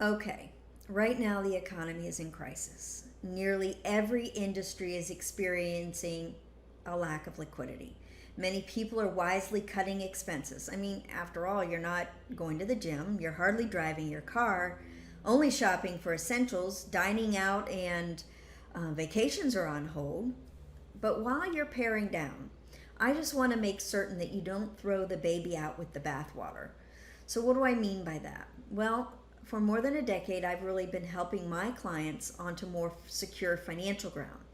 Okay, right now the economy is in crisis. Nearly every industry is experiencing a lack of liquidity. Many people are wisely cutting expenses. I mean, after all, you're not going to the gym, you're hardly driving your car, only shopping for essentials, dining out, and vacations are on hold. But while you're paring down, I just want to make certain that you don't throw the baby out with the bathwater. So, what do I mean by that? Well, for more than a decade, I've really been helping my clients onto more secure financial ground.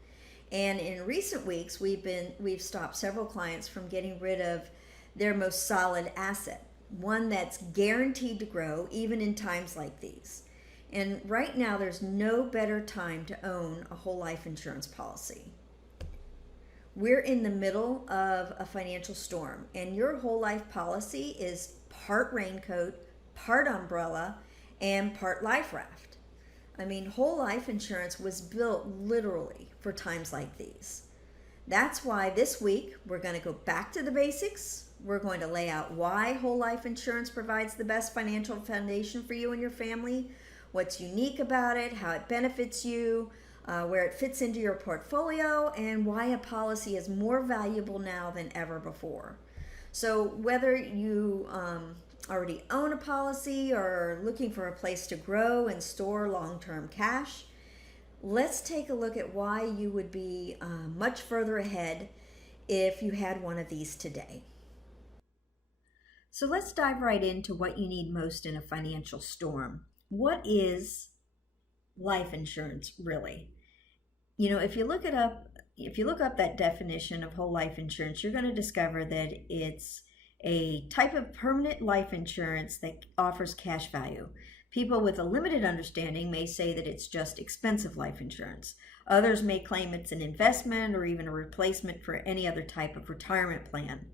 And in recent weeks, we've stopped several clients from getting rid of their most solid asset, one that's guaranteed to grow even in times like these. And right now, there's no better time to own a whole life insurance policy. We're in the middle of a financial storm, and your whole life policy is part raincoat, part umbrella, and part life raft. I mean, whole life insurance was built literally for times like these. That's why this week we're going to go back to the basics. We're going to lay out why whole life insurance provides the best financial foundation for you and your family, what's unique about it, how it benefits you, where it fits into your portfolio, and why a policy is more valuable now than ever before. So, whether you already own a policy or looking for a place to grow and store long term cash, let's take a look at why you would be much further ahead if you had one of these today. So, let's dive right into what you need most in a financial storm. What is life insurance really? You know, if you look up that definition of whole life insurance, you're going to discover that it's a type of permanent life insurance that offers cash value. People with a limited understanding may say that it's just expensive life insurance. Others may claim it's an investment or even a replacement for any other type of retirement plan.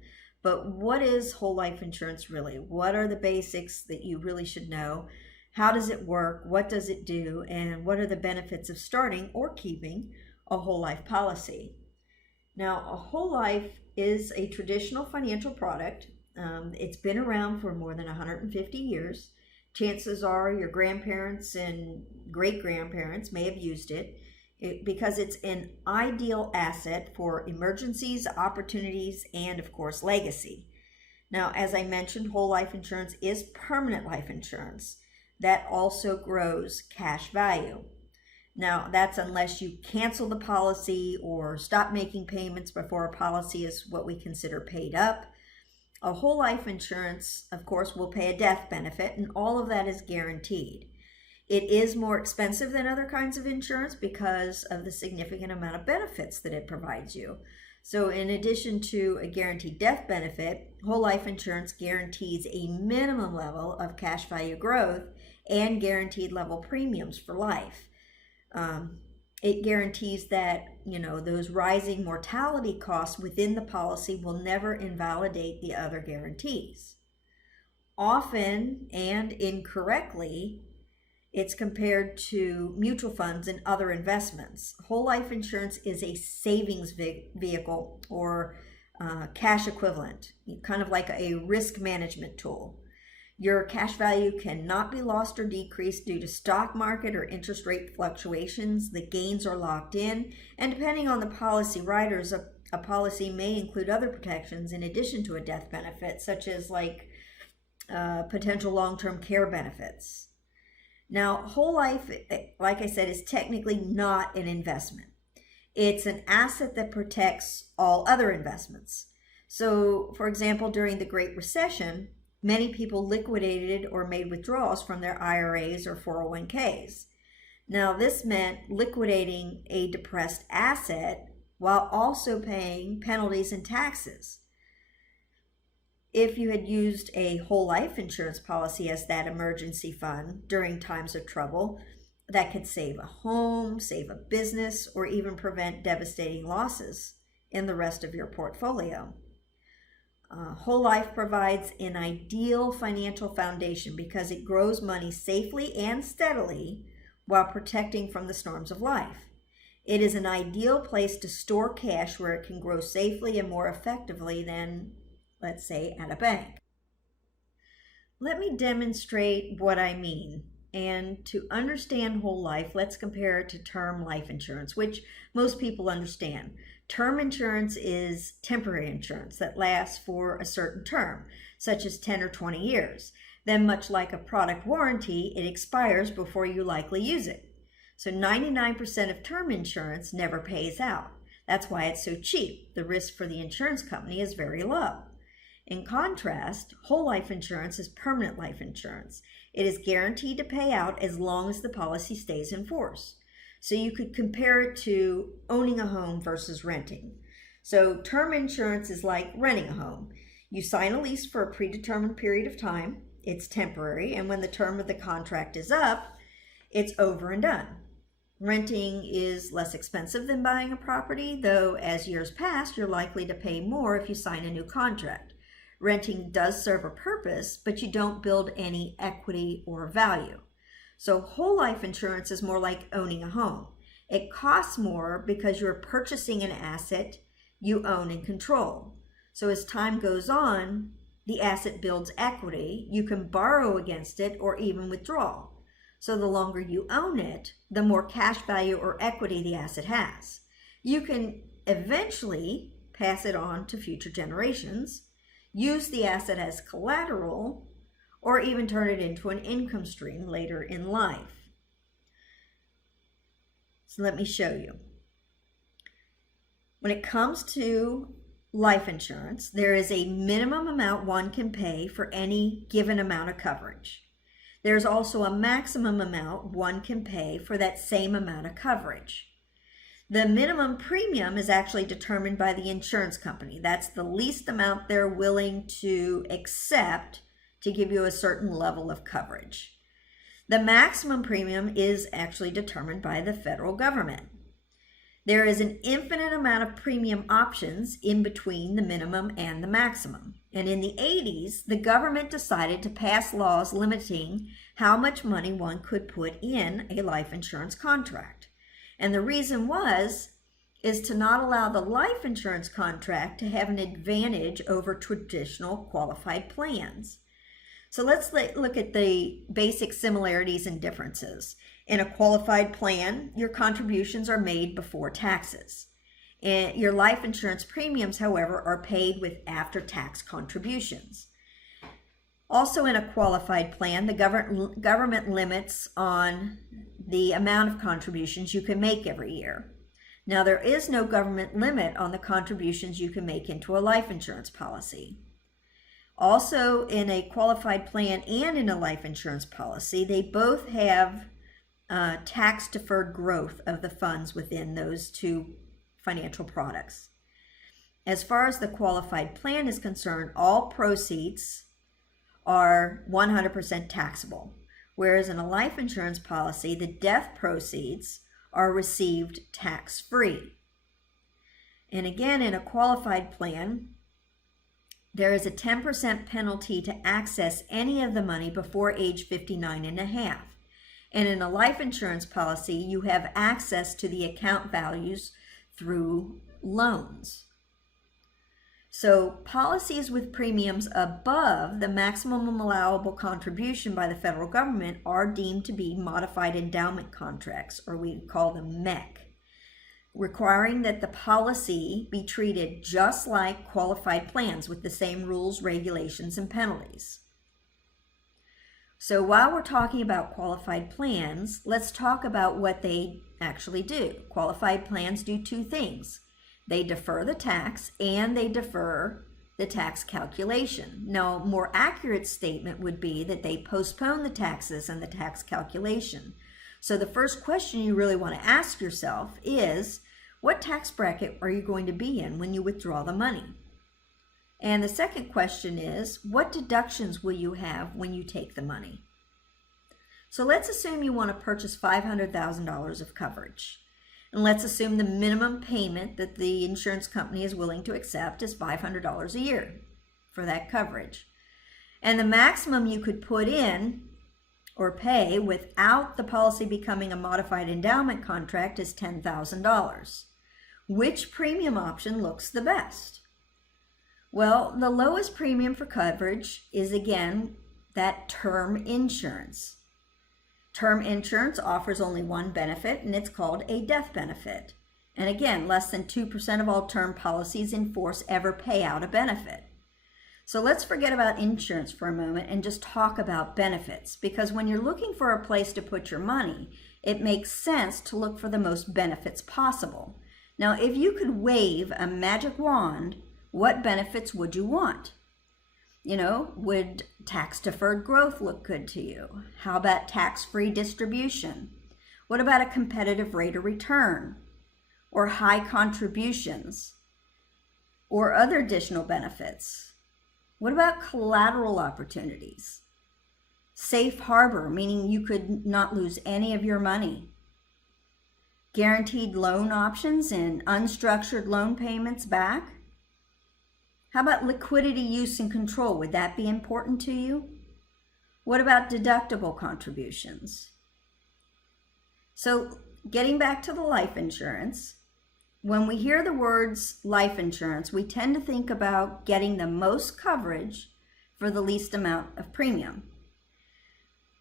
But what is whole life insurance really? What are the basics that you really should know? How does it work? What does it do? And what are the benefits of starting or keeping a whole life policy? Now, a whole life is a traditional financial product. It's been around for more than 150 years. Chances are your grandparents and great grandparents may have used it because it's an ideal asset for emergencies, opportunities, and of course, legacy. Now, as I mentioned, whole life insurance is permanent life insurance. That also grows cash value. Now, that's unless you cancel the policy or stop making payments before a policy is what we consider paid up. A whole life insurance, of course, will pay a death benefit, and all of that is guaranteed. It is more expensive than other kinds of insurance because of the significant amount of benefits that it provides you. So in addition to a guaranteed death benefit, whole life insurance guarantees a minimum level of cash value growth and guaranteed level premiums for life. It guarantees that, those rising mortality costs within the policy will never invalidate the other guarantees. Often and incorrectly, it's compared to mutual funds and other investments. Whole life insurance is a savings vehicle or cash equivalent, kind of like a risk management tool. Your cash value cannot be lost or decreased due to stock market or interest rate fluctuations. The gains are locked in, and depending on the policy writers, a policy may include other protections in addition to a death benefit, such as potential long-term care benefits. Now, whole life, like I said, is technically not an investment. It's an asset that protects all other investments. So, for example, during the Great Recession, many people liquidated or made withdrawals from their IRAs or 401ks. Now, this meant liquidating a depressed asset while also paying penalties and taxes. If you had used a whole life insurance policy as that emergency fund during times of trouble, that could save a home, save a business, or even prevent devastating losses in the rest of your portfolio. Whole life provides an ideal financial foundation because it grows money safely and steadily while protecting from the storms of life. It is an ideal place to store cash where it can grow safely and more effectively than, let's say, at a bank. Let me demonstrate what I mean. And to understand whole life, let's compare it to term life insurance, which most people understand. Term insurance is temporary insurance that lasts for a certain term, such as 10 or 20 years. Then, much like a product warranty, it expires before you likely use it. So 99% of term insurance never pays out. That's why it's so cheap. The risk for the insurance company is very low. In contrast, whole life insurance is permanent life insurance. It is guaranteed to pay out as long as the policy stays in force. So you could compare it to owning a home versus renting. So term insurance is like renting a home. You sign a lease for a predetermined period of time. It's temporary, and when the term of the contract is up, it's over and done. Renting is less expensive than buying a property, though as years pass, you're likely to pay more if you sign a new contract. Renting does serve a purpose, but you don't build any equity or value. So whole life insurance is more like owning a home. It costs more because you're purchasing an asset you own and control. So as time goes on, the asset builds equity. You can borrow against it or even withdraw. So the longer you own it, the more cash value or equity the asset has. You can eventually pass it on to future generations, use the asset as collateral, or even turn it into an income stream later in life. So let me show you. When it comes to life insurance, there is a minimum amount one can pay for any given amount of coverage. There's also a maximum amount one can pay for that same amount of coverage. The minimum premium is actually determined by the insurance company. That's the least amount they're willing to accept to give you a certain level of coverage. The maximum premium is actually determined by the federal government. There is an infinite amount of premium options in between the minimum and the maximum. And in the 80s, the government decided to pass laws limiting how much money one could put in a life insurance contract. And the reason is to not allow the life insurance contract to have an advantage over traditional qualified plans. So let's look at the basic similarities and differences. In a qualified plan, your contributions are made before taxes. And your life insurance premiums, however, are paid with after-tax contributions. Also in a qualified plan, the government limits on the amount of contributions you can make every year. Now, there is no government limit on the contributions you can make into a life insurance policy. Also, in a qualified plan and in a life insurance policy, they both have tax-deferred growth of the funds within those two financial products. As far as the qualified plan is concerned, all proceeds are 100% taxable, whereas in a life insurance policy, the death proceeds are received tax-free. And again, in a qualified plan, there is a 10% penalty to access any of the money before age 59 and a half. And in a life insurance policy, you have access to the account values through loans. So policies with premiums above the maximum allowable contribution by the federal government are deemed to be modified endowment contracts, or we call them MEC, requiring that the policy be treated just like qualified plans with the same rules, regulations, and penalties. So while we're talking about qualified plans, let's talk about what they actually do. Qualified plans do two things. They defer the tax and they defer the tax calculation. Now, a more accurate statement would be that they postpone the taxes and the tax calculation. So the first question you really want to ask yourself is, what tax bracket are you going to be in when you withdraw the money? And the second question is, what deductions will you have when you take the money? So let's assume you want to purchase $500,000 of coverage. And let's assume the minimum payment that the insurance company is willing to accept is $500 a year for that coverage. And the maximum you could put in or pay without the policy becoming a modified endowment contract is $10,000. Which premium option looks the best? Well, the lowest premium for coverage is, again, that term insurance. Term insurance offers only one benefit, and it's called a death benefit. And again, less than 2% of all term policies in force ever pay out a benefit. So let's forget about insurance for a moment and just talk about benefits, because when you're looking for a place to put your money, it makes sense to look for the most benefits possible. Now, if you could wave a magic wand, what benefits would you want? Would tax-deferred growth look good to you? How about tax-free distribution? What about a competitive rate of return? Or high contributions? Or other additional benefits? What about collateral opportunities? Safe harbor, meaning you could not lose any of your money. Guaranteed loan options and unstructured loan payments back? How about liquidity use and control? Would that be important to you? What about deductible contributions? So getting back to the life insurance, when we hear the words life insurance, we tend to think about getting the most coverage for the least amount of premium,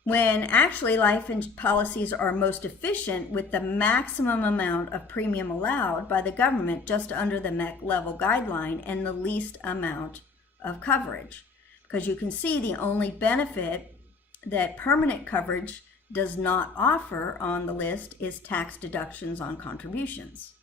when actually life policies are most efficient with the maximum amount of premium allowed by the government just under the MEC level guideline and the least amount of coverage. Because you can see the only benefit that permanent coverage does not offer on the list is tax deductions on contributions.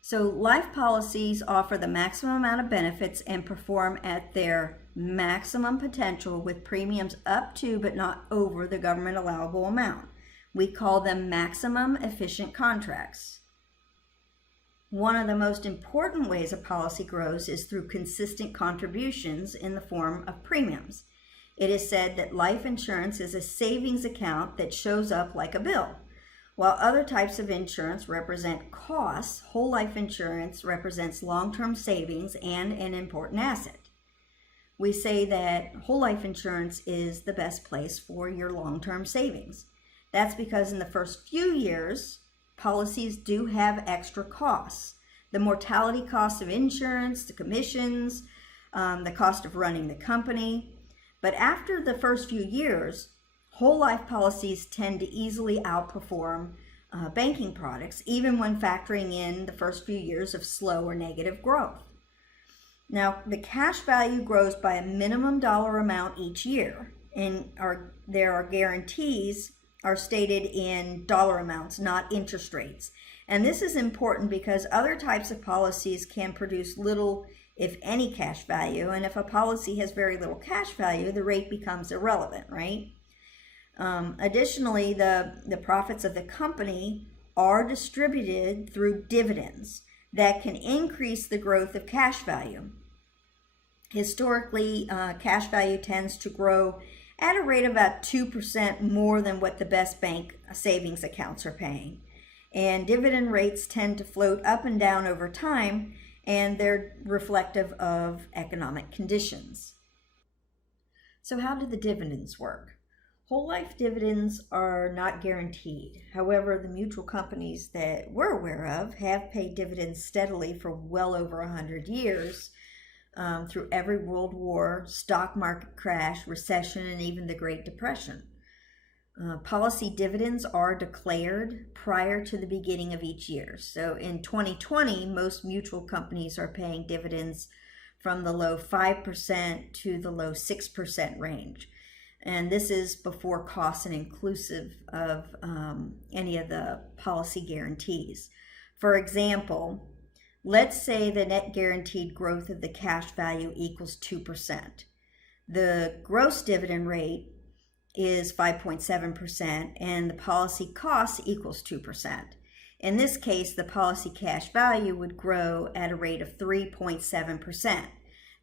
So life policies offer the maximum amount of benefits and perform at their maximum potential with premiums up to but not over the government allowable amount. We call them maximum efficient contracts. One of the most important ways a policy grows is through consistent contributions in the form of premiums. It is said that life insurance is a savings account that shows up like a bill. While other types of insurance represent costs, whole life insurance represents long-term savings and an important asset. We say that whole life insurance is the best place for your long-term savings. That's because in the first few years, policies do have extra costs. The mortality cost of insurance, the commissions, the cost of running the company. But after the first few years, whole life policies tend to easily outperform banking products, even when factoring in the first few years of slow or negative growth. Now, the cash value grows by a minimum dollar amount each year, and there are guarantees are stated in dollar amounts, not interest rates. And this is important because other types of policies can produce little, if any, cash value, and if a policy has very little cash value, the rate becomes irrelevant, right? Additionally, the profits of the company are distributed through dividends that can increase the growth of cash value. Historically, cash value tends to grow at a rate of about 2% more than what the best bank savings accounts are paying. And dividend rates tend to float up and down over time, and they're reflective of economic conditions. So how do the dividends work? Whole life dividends are not guaranteed. However, the mutual companies that we're aware of have paid dividends steadily for well over 100 years through every world war, stock market crash, recession, and even the Great Depression. Policy dividends are declared prior to the beginning of each year. So in 2020, most mutual companies are paying dividends from the low 5% to the low 6% range. And this is before costs and inclusive of any of the policy guarantees. For example, let's say the net guaranteed growth of the cash value equals 2%. The gross dividend rate is 5.7% and the policy cost equals 2%. In this case, the policy cash value would grow at a rate of 3.7%.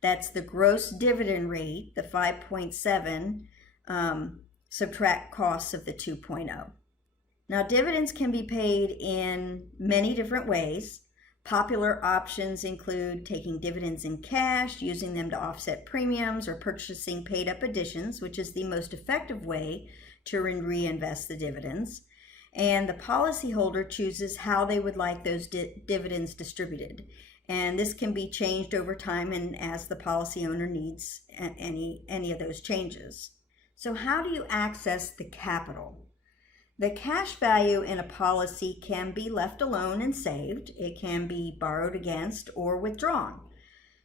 That's the gross dividend rate, the 5.7, subtract costs of the 2.0. Now, dividends can be paid in many different ways. Popular options include taking dividends in cash, using them to offset premiums, or purchasing paid-up additions, which is the most effective way to reinvest the dividends. And the policyholder chooses how they would like those dividends distributed. And this can be changed over time and as the policy owner needs any of those changes. So how do you access the capital? The cash value in a policy can be left alone and saved. It can be borrowed against or withdrawn.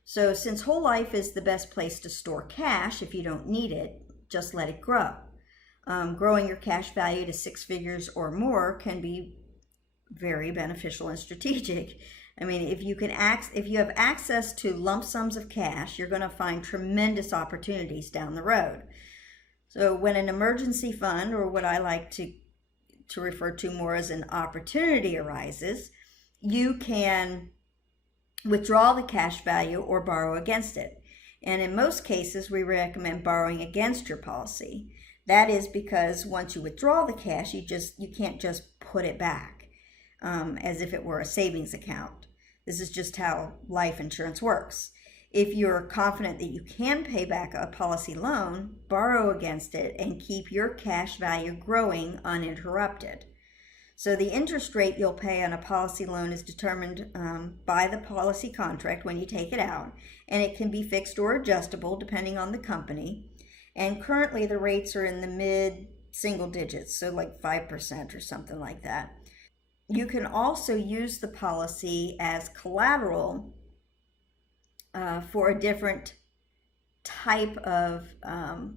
So since whole life is the best place to store cash, if you don't need it, just let it grow. Growing your cash value to six figures or more can be very beneficial and strategic. I mean, if you have access to lump sums of cash, you're going to find tremendous opportunities down the road. So when an emergency fund, or what I like to refer to more as an opportunity, arises, you can withdraw the cash value or borrow against it. And in most cases, we recommend borrowing against your policy. That is because once you withdraw the cash, you can't just put it back as if it were a savings account. This is just how life insurance works. If you're confident that you can pay back a policy loan, borrow against it and keep your cash value growing uninterrupted. So the interest rate you'll pay on a policy loan is determined by the policy contract when you take it out, and it can be fixed or adjustable depending on the company. And currently the rates are in the mid-single digits, so like 5% or something like that. You can also use the policy as collateral for a different type of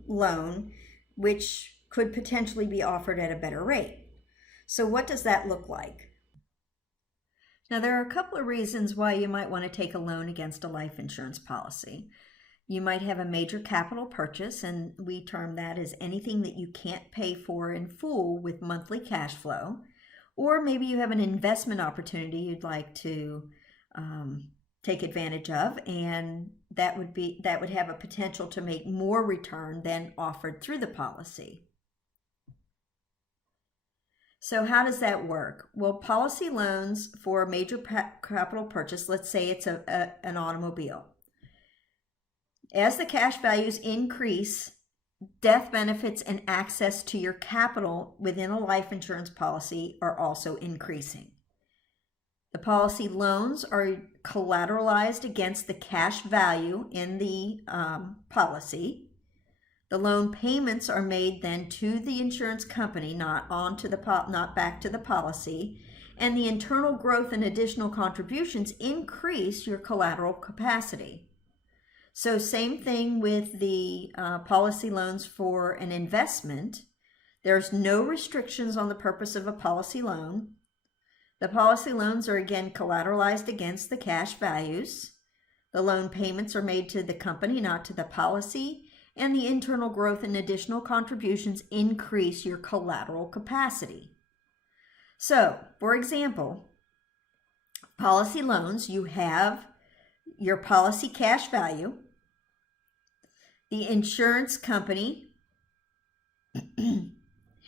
loan, which could potentially be offered at a better rate. So what does that look like? Now, there are a couple of reasons why you might want to take a loan against a life insurance policy. You might have a major capital purchase, and we term that as anything that you can't pay for in full with monthly cash flow. Or maybe you have an investment opportunity you'd like to take advantage of, and that would have a potential to make more return than offered through the policy. So how does that work? Well, policy loans for a major capital purchase, let's say it's an automobile. As the cash values increase, death benefits and access to your capital within a life insurance policy are also increasing. The policy loans are collateralized against the cash value in the policy. The loan payments are made then to the insurance company, not back to the policy, and the internal growth and additional contributions increase your collateral capacity. So same thing with the policy loans for an investment. There's no restrictions on the purpose of a policy loan. The policy loans are again collateralized against the cash values. The loan payments are made to the company, not to the policy, and the internal growth and additional contributions increase your collateral capacity. So, for example, policy loans, you have your policy cash value. The insurance company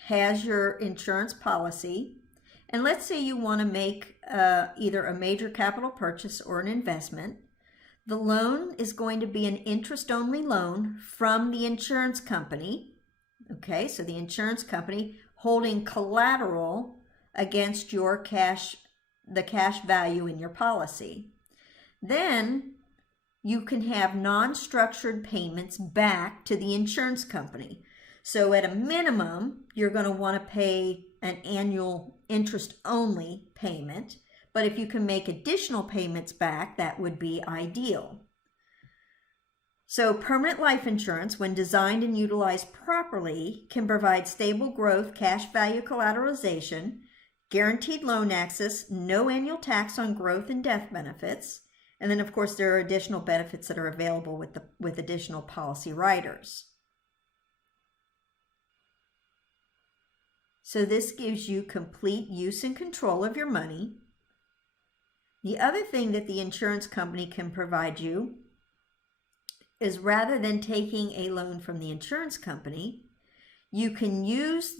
has your insurance policy, and let's say you want to make either a major capital purchase or an investment. The loan is going to be an interest-only loan from the insurance company. Okay, so the insurance company holding collateral against your the cash value in your policy. Then you can have non-structured payments back to the insurance company. So at a minimum, you're going to want to pay an annual interest-only payment. But if you can make additional payments back, that would be ideal. So permanent life insurance, when designed and utilized properly, can provide stable growth, cash value collateralization, guaranteed loan access, no annual tax on growth and death benefits. And then, of course, there are additional benefits that are available with additional policy riders. So this gives you complete use and control of your money. The other thing that the insurance company can provide you is, rather than taking a loan from the insurance company, you can use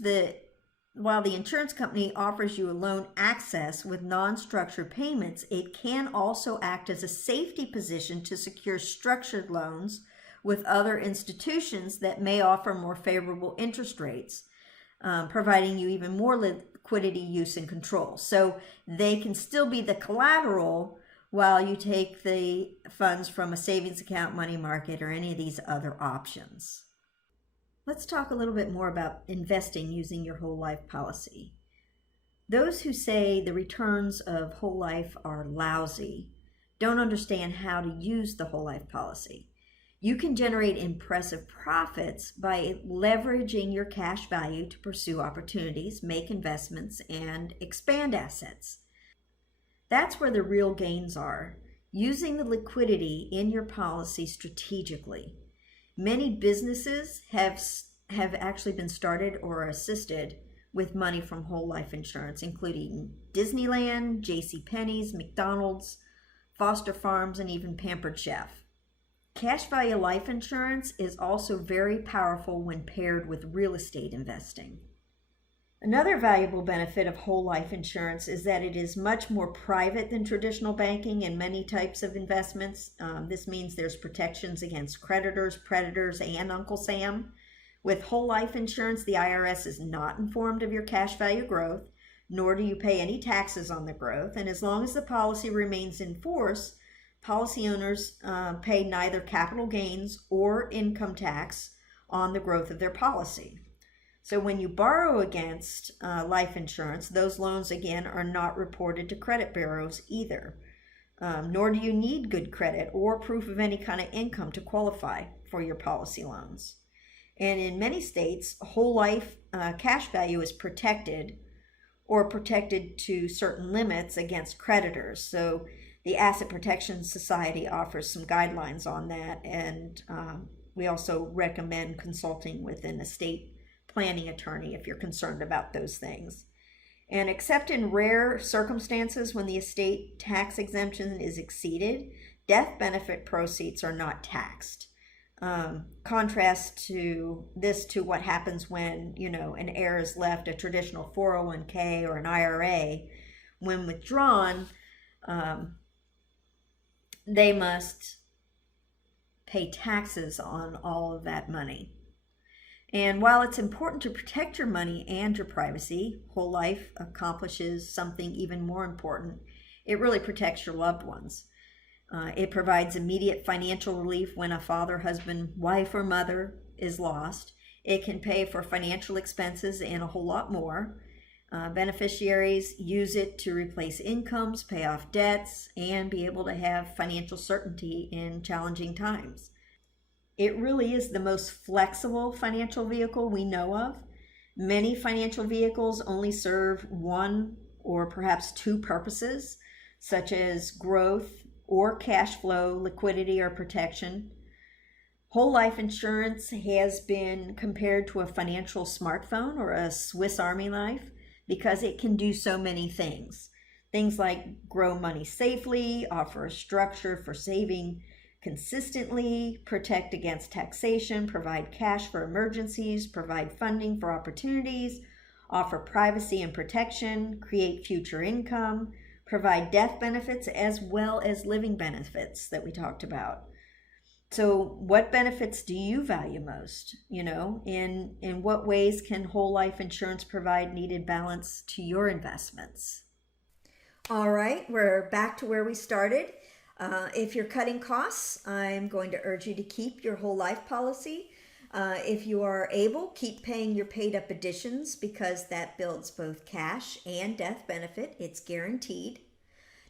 while the insurance company offers you a loan access with non-structured payments, it can also act as a safety position to secure structured loans with other institutions that may offer more favorable interest rates, providing you even more liquidity, use, and control. So they can still be the collateral while you take the funds from a savings account, money market, or any of these other options. let's talk a little bit more about investing using your whole life policy. Those who say the returns of whole life are lousy don't understand how to use the whole life policy. You can generate impressive profits by leveraging your cash value to pursue opportunities, make investments, and expand assets. That's where the real gains are, using the liquidity in your policy strategically. Many businesses have actually been started or assisted with money from whole life insurance, including Disneyland, JCPenney's, McDonald's, Foster Farms, and even Pampered Chef. Cash value life insurance is also very powerful when paired with real estate investing. Another valuable benefit of whole life insurance is that it is much more private than traditional banking and many types of investments. This means there's protections against creditors, predators, and Uncle Sam. With whole life insurance, the IRS is not informed of your cash value growth, nor do you pay any taxes on the growth. And as long as the policy remains in force, policy owners pay neither capital gains or income tax on the growth of their policy. So when you borrow against life insurance, those loans, again, are not reported to credit bureaus either. Nor do you need good credit or proof of any kind of income to qualify for your policy loans. And in many states, whole life cash value is protected or protected to certain limits against creditors. So the Asset Protection Society offers some guidelines on that, and we also recommend consulting with an estate planning attorney if you're concerned about those things. And except in rare circumstances when the estate tax exemption is exceeded, death benefit proceeds are not taxed. Contrast to this to what happens when, an heir is left a traditional 401k or an IRA. When withdrawn, they must pay taxes on all of that money. And while it's important to protect your money and your privacy, whole life accomplishes something even more important. It really protects your loved ones. It provides immediate financial relief when a father, husband, wife, or mother is lost. It can pay for financial expenses and a whole lot more. Beneficiaries use it to replace incomes, pay off debts, and be able to have financial certainty in challenging times. It really is the most flexible financial vehicle we know of. Many financial vehicles only serve one or perhaps two purposes, such as growth or cash flow, liquidity, or protection. Whole life insurance has been compared to a financial smartphone or a Swiss Army knife because it can do so many things. Things like grow money safely, offer a structure for saving consistently, protect against taxation, provide cash for emergencies, provide funding for opportunities, offer privacy and protection, create future income, provide death benefits as well as living benefits that we talked about. So what benefits do you value most? In what ways can whole life insurance provide needed balance to your investments? All right, we're back to where we started. If you're cutting costs, I'm going to urge you to keep your whole life policy. If you are able, keep paying your paid up additions because that builds both cash and death benefit. It's guaranteed.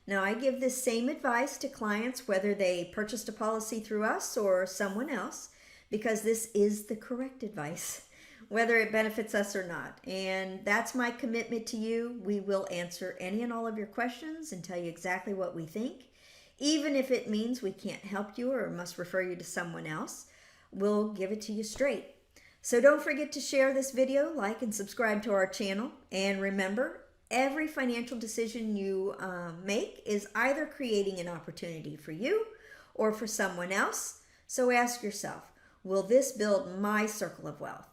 Now, I give this same advice to clients whether they purchased a policy through us or someone else because this is the correct advice, whether it benefits us or not. And that's my commitment to you. We will answer any and all of your questions and tell you exactly what we think. Even if it means we can't help you or must refer you to someone else, we'll give it to you straight. So don't forget to share this video, like and subscribe to our channel. And remember, every financial decision you make is either creating an opportunity for you or for someone else. So ask yourself, will this build my circle of wealth?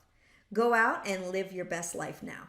Go out and live your best life now.